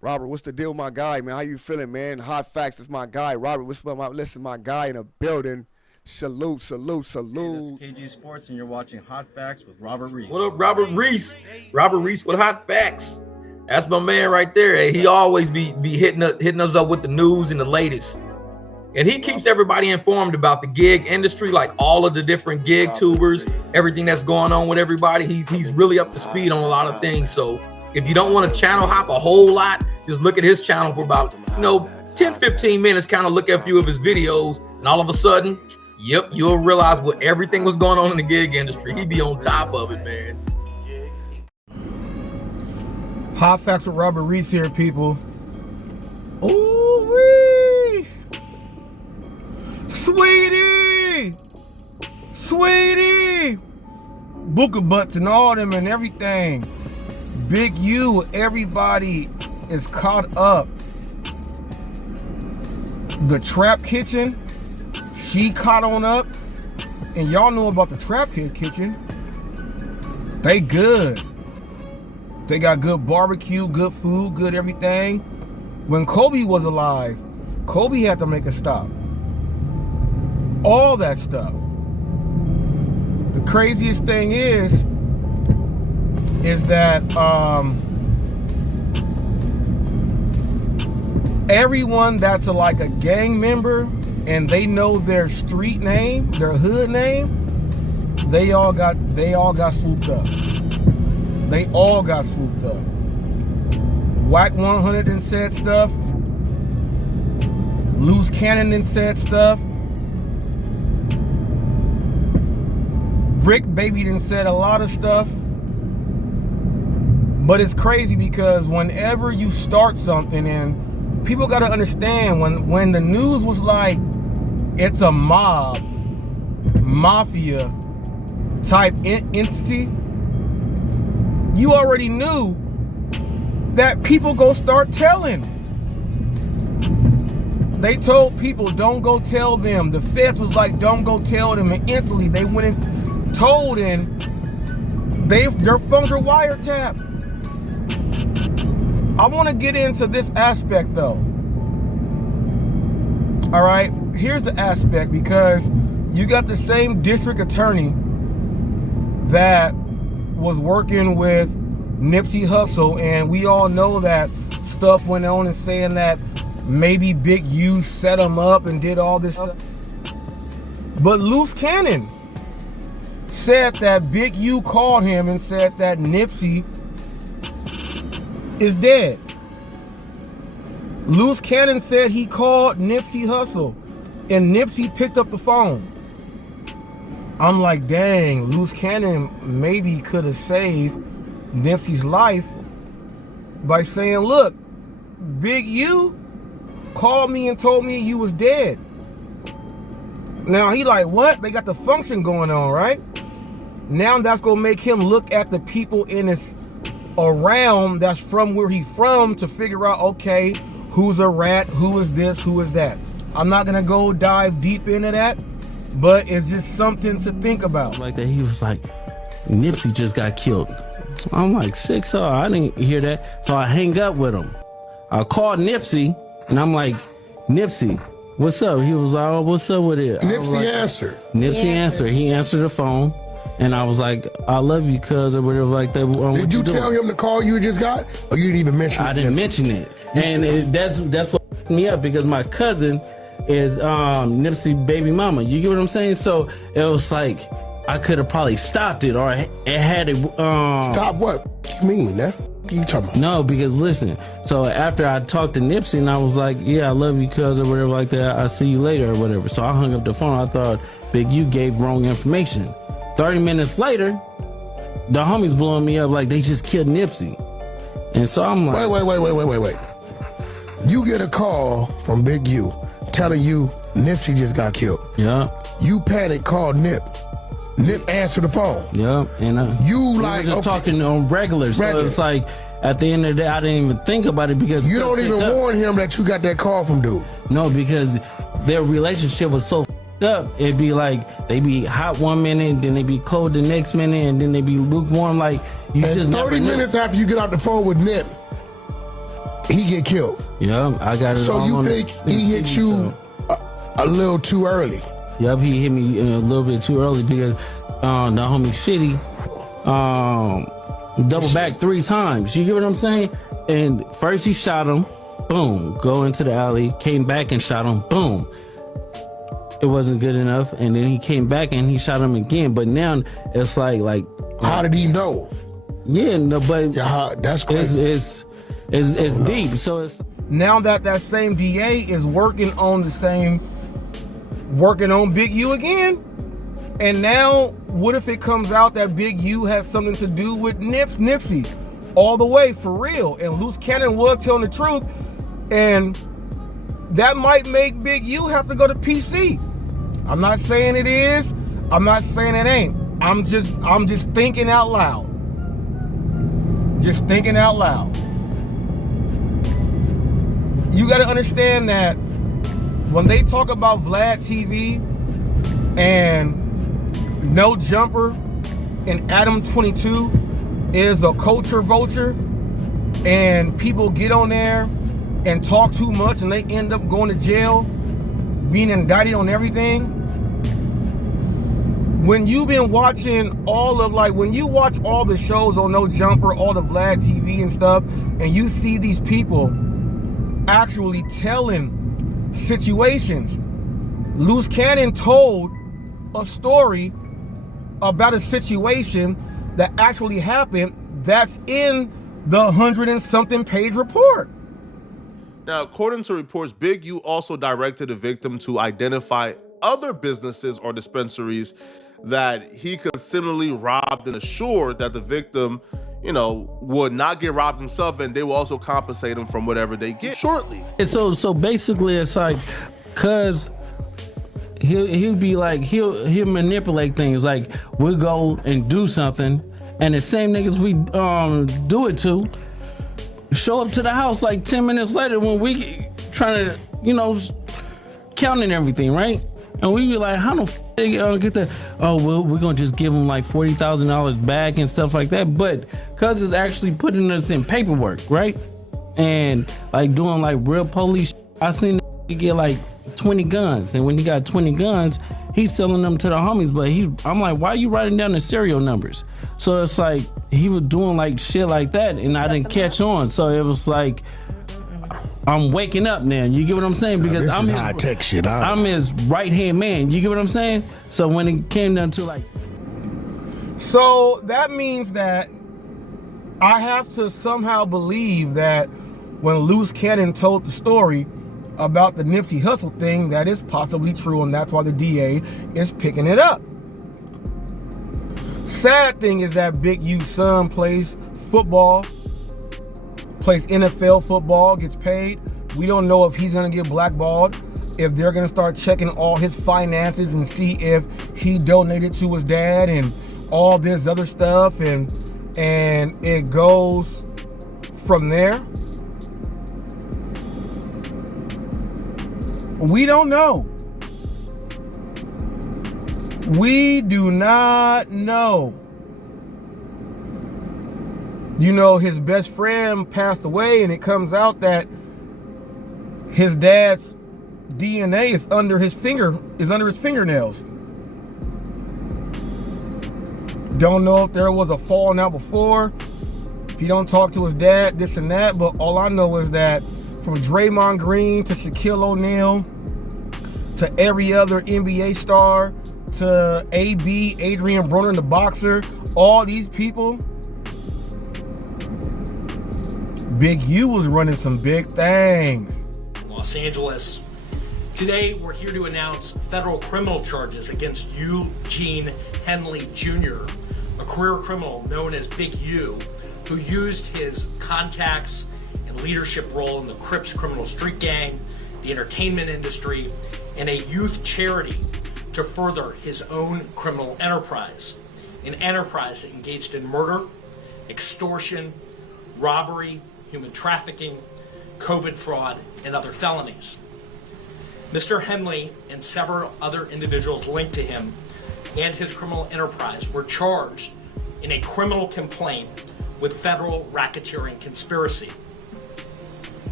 Robert, what's the deal, my guy, man? How you feeling, man? Hot Facts is my guy. Robert, what's up? Listen, my guy in the building. Salute, salute, salute. Hey, this is KG Sports, and you're watching Hot Facts with Robert Reese. What up, Robert Reese? Robert Reese with Hot Facts. That's my man right there. Hey, he always be hitting us up with the news and the latest. And he keeps everybody informed about the gig industry, like all of the different gig tubers, everything that's going on with everybody. He's really up to speed on a lot of things. So if you don't want to channel hop a whole lot, just look at his channel for about 10, 15 minutes, kind of look at a few of his videos, and all of a sudden, yep, you'll realize what everything was going on in the gig industry. He be on top of it, man. Hot Facts with Robert Reese here, people. Ooh-wee! Sweetie! Sweetie! Booker butts and all them and everything. Big U, everybody is caught up. The Trap Kitchen, she caught on up. And y'all know about the Trap Kitchen. They good. They got good barbecue, good food, good everything. When Kobe was alive, Kobe had to make a stop. All that stuff. The craziest thing is that everyone that's like a gang member and they know their street name, their hood name, they all got swooped up. They all got swooped up. Whack 100 and said stuff. Loose Cannon and said stuff. Rick Baby done said a lot of stuff. But it's crazy because whenever you start something, and people got to understand, when the news was like, it's a mafia type entity, you already knew that people go start telling. They told people, don't go tell them. The feds was like, don't go tell them. And instantly they went and told, and their phones are wiretapped. I want to get into this aspect though. All right, here's the aspect, because you got the same district attorney that was working with Nipsey Hussle, and we all know that stuff went on and saying that maybe Big U set him up and did all this stuff. But Loose Cannon said that Big U called him and said that Nipsey is dead. Loose Cannon said he called Nipsey Hussle and Nipsey picked up the phone. I'm like, dang, Loose Cannon maybe could have saved Nipsey's life by saying, look, Big U called me and told me you was dead. Now he like, what? They got the function going on, right? Now that's gonna make him look at the people in his around that's from where he from to figure out, okay, who's a rat, who is this, who is that. I'm not gonna go dive deep into that, but it's just something to think about. Like that, he was like, Nipsey just got killed. I'm like, I didn't hear that. So I hang up with him. I called Nipsey and I'm like, Nipsey, what's up? He was like, oh, what's up with it? Nipsey answered. Nipsey answered. He answered the phone. And I was like, I love you, cuz, or whatever like that. Did you tell him the call you just got? Or you didn't even mention it? I didn't mention it. And that's what f***ed me up, because my cousin is Nipsey baby mama. You get what I'm saying? So it was like, I could have probably stopped it, or it had it. Stop what? What you mean? What you talking about? No, because listen, so after I talked to Nipsey and I was like, yeah, I love you, cuz, or whatever like that. I'll see you later or whatever. So I hung up the phone. I thought Big U gave wrong information. 30 minutes later, the homies blowing me up like they just killed Nipsey. And so I'm like, wait. You get a call from Big U telling you Nipsey just got killed. Yeah. You panic, call Nip. Nip answer the phone. Yeah. And you we like were just talking on regular. So it's like, at the end of the day, I didn't even think about it, because you don't even warn him that you got that call from dude. No, because their relationship was so up. It'd be like they be hot one minute, then they be cold the next minute, and then they be lukewarm. Like you and just 30 minutes after you get out the phone with Nip, he get killed. Yeah, I got it. So all you on think the he hit TV you show. a little too early? Yep, he hit me a little bit too early because the homie Shitty double back 3 times. You get what I'm saying? And first he shot him, boom, go into the alley, came back and shot him, boom. It wasn't good enough, and then he came back and he shot him again. But now it's like how did he know? Yeah, no, but Yeah, that's crazy. It's deep. So it's Now that same DA is working on Big U again, and now what if it comes out that Big U had something to do with Nipsey all the way for real, and Loose Cannon was telling the truth, and that might make Big U have to go to PC. I'm not saying it is. I'm not saying it ain't. I'm just thinking out loud. Just thinking out loud. You got to understand that when they talk about Vlad TV and No Jumper and Adam 22 is a culture vulture, and people get on there and talk too much and they end up going to jail, being indicted on everything. When you've been watching when you watch all the shows on No Jumper, all the Vlad TV and stuff, and you see these people actually telling situations. Loose Cannon told a story about a situation that actually happened that's in the 100-and-something page report. Now, according to reports, Big U also directed the victim to identify other businesses or dispensaries that he could similarly robbed and assured that the victim, would not get robbed himself, and they will also compensate him from whatever they get shortly. And so basically it's like, cause he'll be like, he'll manipulate things. Like, we'll go and do something, and the same niggas we do it to show up to the house like 10 minutes later when we trying to, counting everything, right? And we be like, how the f they get that? Oh, well, we're gonna just give them like $40,000 back and stuff like that. But cause it's actually putting us in paperwork, right? And like doing like real police. I seen he get like 20 guns, and when he got 20 guns, he's selling them to the homies. But I'm like, why are you writing down the serial numbers? So it's like he was doing like shit like that, and I didn't catch on. So it was like, I'm waking up now. You get what I'm saying? Because this I'm is his, high tech shit. I'm his right hand man. You get what I'm saying? So when it came down to like, So that means that I have to somehow believe that when Loose Cannon told the story about the Nipsey Hussle thing, that is possibly true, and that's why the DA is picking it up. Sad thing is that Big U's son plays football, plays NFL football, gets paid. We don't know if he's gonna get blackballed, if they're gonna start checking all his finances and see if he donated to his dad and all this other stuff, and it goes from there. We don't know. We do not know. His best friend passed away, and it comes out that his dad's DNA is under his fingernails. Don't know if there was a falling out before, if he don't talk to his dad, this and that, but all I know is that from Draymond Green to Shaquille O'Neal to every other NBA star to AB, Adrian Broner, the boxer, all these people, Big U was running some big things. Los Angeles. Today, we're here to announce federal criminal charges against Eugene Henley Jr., a career criminal known as Big U, who used his contacts and leadership role in the Crips criminal street gang, the entertainment industry, and a youth charity to further his own criminal enterprise. An enterprise that engaged in murder, extortion, robbery, human trafficking, COVID fraud, and other felonies. Mr. Henley and several other individuals linked to him and his criminal enterprise were charged in a criminal complaint with federal racketeering conspiracy.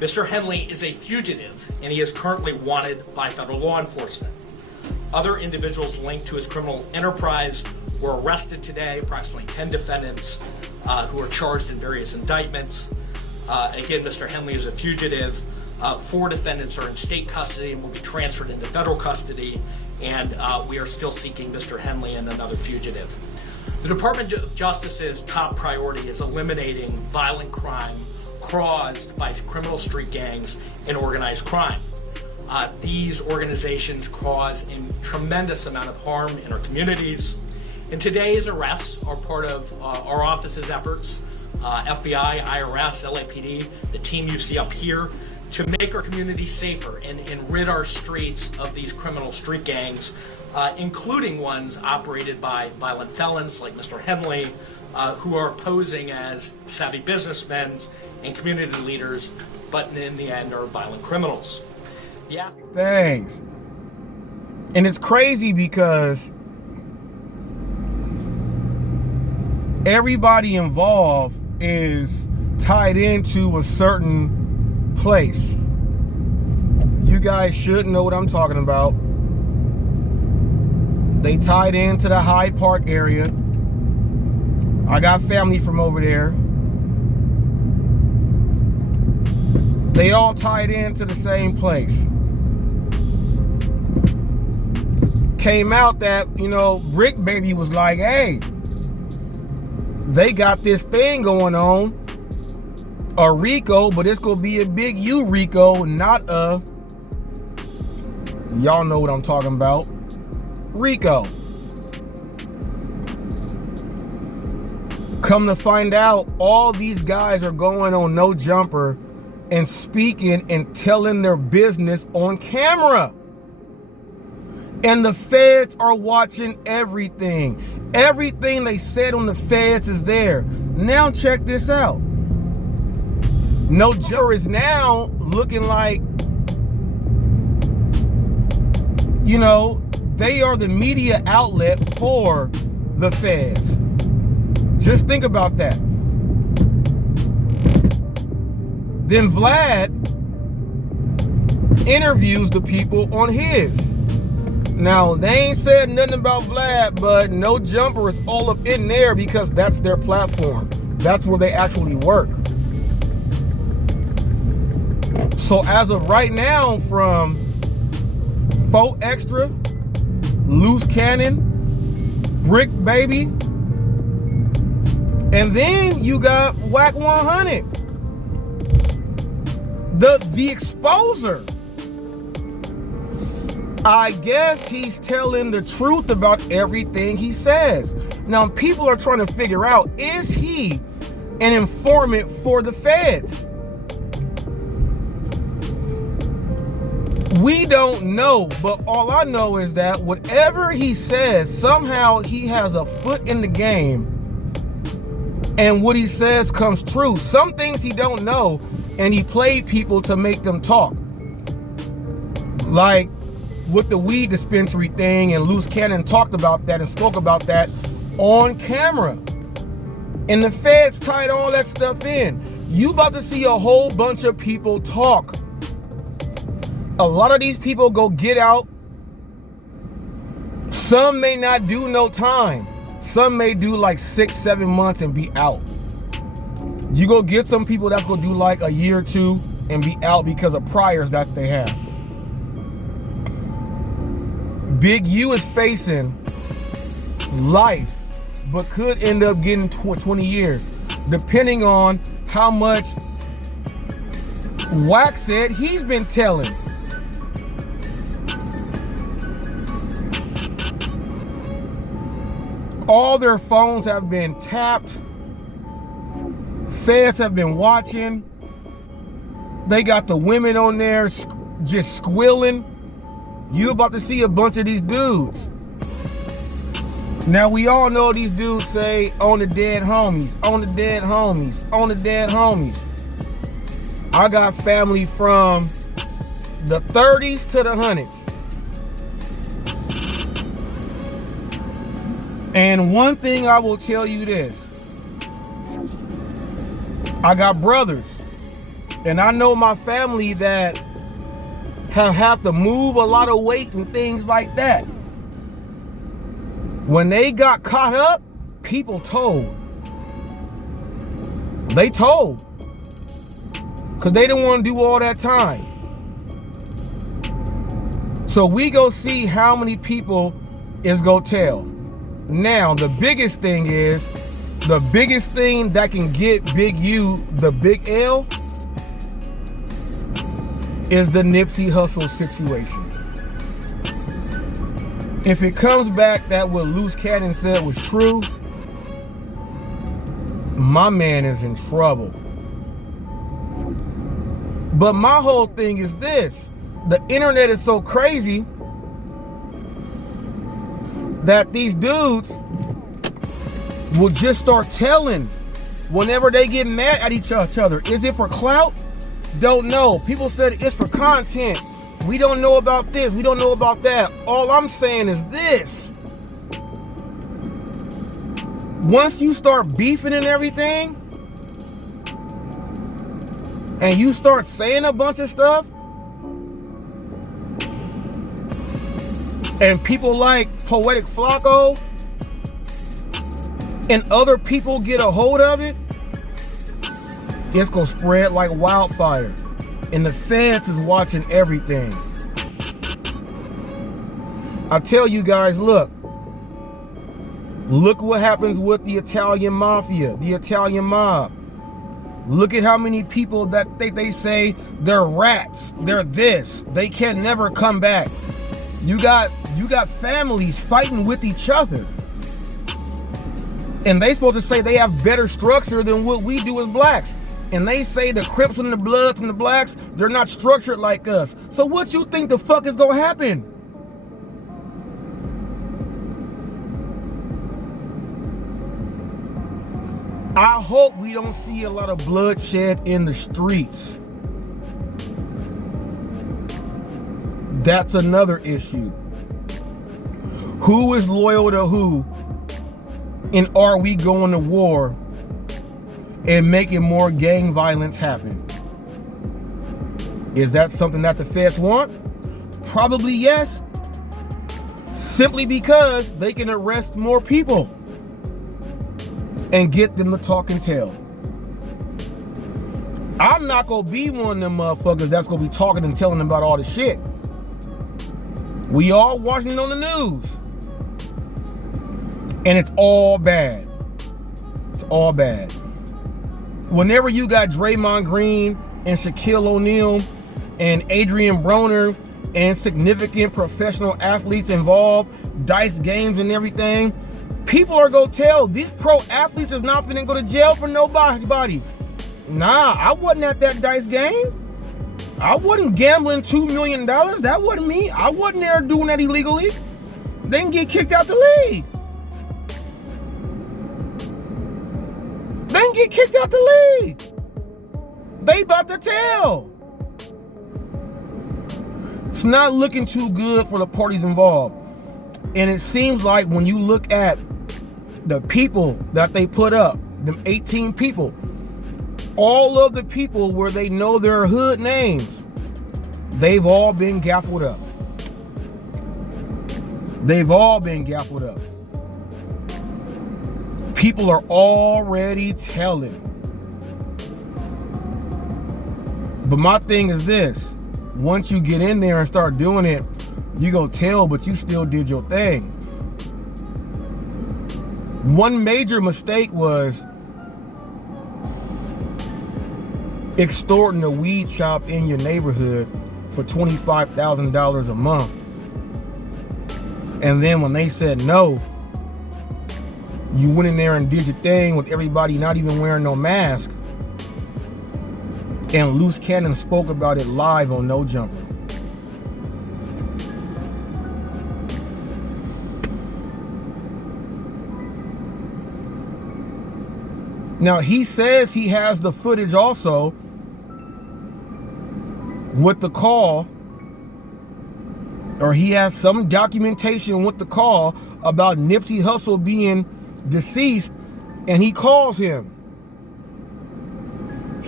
Mr. Henley is a fugitive, and he is currently wanted by federal law enforcement. Other individuals linked to his criminal enterprise were arrested today, approximately 10 defendants who are charged in various indictments. Again, Mr. Henley is a fugitive. 4 defendants are in state custody and will be transferred into federal custody, and we are still seeking Mr. Henley and another fugitive. The Department of Justice's top priority is eliminating violent crime caused by criminal street gangs and organized crime. These organizations cause a tremendous amount of harm in our communities. And today's arrests are part of our office's efforts, FBI, IRS, LAPD, the team you see up here, to make our community safer and rid our streets of these criminal street gangs, including ones operated by violent felons like Mr. Henley, who are posing as savvy businessmen and community leaders, but in the end are violent criminals. Yeah. Thanks. And it's crazy because everybody involved is tied into a certain place. You guys should know what I'm talking about. They tied into the Hyde Park area. I got family from over there. They all tied into the same place. Came out that, Brick Baby was like, hey, they got this thing going on, a RICO, but it's gonna be a big U RICO, not a, y'all know what I'm talking about, RICO. Come to find out, all these guys are going on No Jumper and speaking and telling their business on camera. And the feds are watching everything. Everything they said on the feds is there. Now check this out. No Jumper is now looking like, they are the media outlet for the feds. Just think about that. Then Vlad interviews the people on his. Now, they ain't said nothing about Vlad, but No Jumper is all up in there because that's their platform. That's where they actually work. So as of right now, from Faux Extra, Loose Cannon, Brick Baby, and then you got Whack 100. The exposer. I guess he's telling the truth about everything he says. Now, people are trying to figure out, is he an informant for the feds? We don't know, but all I know is that whatever he says, somehow he has a foot in the game, and what he says comes true. Some things he don't know, and he played people to make them talk. Like with the weed dispensary thing, and Loose Cannon talked about that and spoke about that on camera. And the feds tied all that stuff in. You about to see a whole bunch of people talk. A lot of these people go get out. Some may not do no time. Some may do like 6-7 months and be out. You go get some people that's gonna do like a year or two and be out because of priors that they have. Big U is facing life, but could end up getting 20 years, depending on how much Wack said he's been telling. All their phones have been tapped. Feds have been watching. They got the women on there just squealing. You about to see a bunch of these dudes. Now, we all know these dudes say, on the dead homies, on the dead homies, on the dead homies. I got family from the 30s to the 100s. And one thing I will tell you this. I got brothers And I know my family that have to move a lot of weight and things like that. When they got caught up, people told. They told. Because they didn't want to do all that time. So we go see how many people is go tell. Now, the biggest thing that can get Big U the big L is the Nipsey Hussle situation. If it comes back that what Loose Cannon said was true, my man is in trouble. But my whole thing is this. The internet is so crazy that these dudes will just start telling whenever they get mad at each other. Is it for clout? Don't know. People said it's for content. We don't know about this. We don't know about that. All I'm saying is this. Once you start beefing and everything, and you start saying a bunch of stuff, and people like Poetic Flacco and other people get a hold of it, it's gonna spread like wildfire. And the feds is watching everything. I tell you guys, look what happens with the Italian mafia, the Italian mob. Look at how many people that they say they're rats, they're this, they can never come back. You got families fighting with each other. And they supposed to say they have better structure than what we do as blacks. And they say the Crips and the Bloods and the blacks, they're not structured like us. So what you think the fuck is gonna happen? I hope we don't see a lot of bloodshed in the streets. That's another issue. Who is loyal to who? And are we going to war and making more gang violence happen? Is that something that the feds want? Probably yes. Simply because they can arrest more people and get them to talk and tell. I'm not gonna be one of them motherfuckers that's gonna be talking and telling them about all the shit. We all watching it on the news. And it's all bad. It's all bad. Whenever you got Draymond Green and Shaquille O'Neal and Adrian Broner and significant professional athletes involved, dice games and everything, people are gonna tell these pro athletes is not finna go to jail for nobody. Nah, I wasn't at that dice game. I wasn't gambling $2 million. That wasn't me. I wasn't there doing that illegally. They can get kicked out the league. They can get kicked out the league. They about to tell. It's not looking too good for the parties involved. And it seems like when you look at the people that they put up, them 18 people, all of the people where they know their hood names, they've all been gaffled up. They've all been gaffled up. People are already telling. But my thing is this. Once you get in there and start doing it, you go tell, but you still did your thing. One major mistake was extorting a weed shop in your neighborhood for $25,000 a month. And then when they said no, you went in there and did your thing with everybody not even wearing no mask. And Loose Cannon spoke about it live on No Jumper. Now he says he has the footage also with the call, or he has some documentation with the call about Nipsey Hussle being deceased, and he calls him.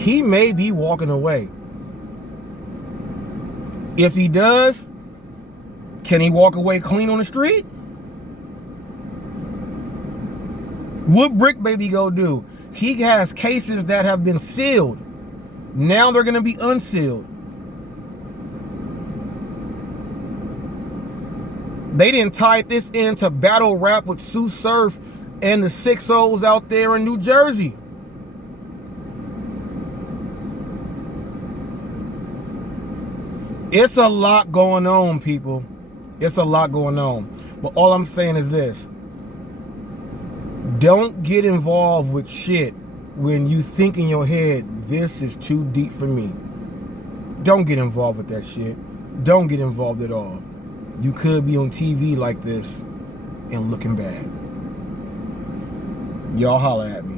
he may be walking away. If he does, can he walk away clean on the street? What Brick Baby go do? He has cases that have been sealed. Now they're going to be unsealed. They didn't tie this into battle rap with Sue Surf and the 6-0s out there in New Jersey. It's a lot going on, people. It's a lot going on. But all I'm saying is this. Don't get involved with shit when you think in your head, this is too deep for me. Don't get involved with that shit. Don't get involved at all. You could be on TV like this and looking bad. Y'all holla at me.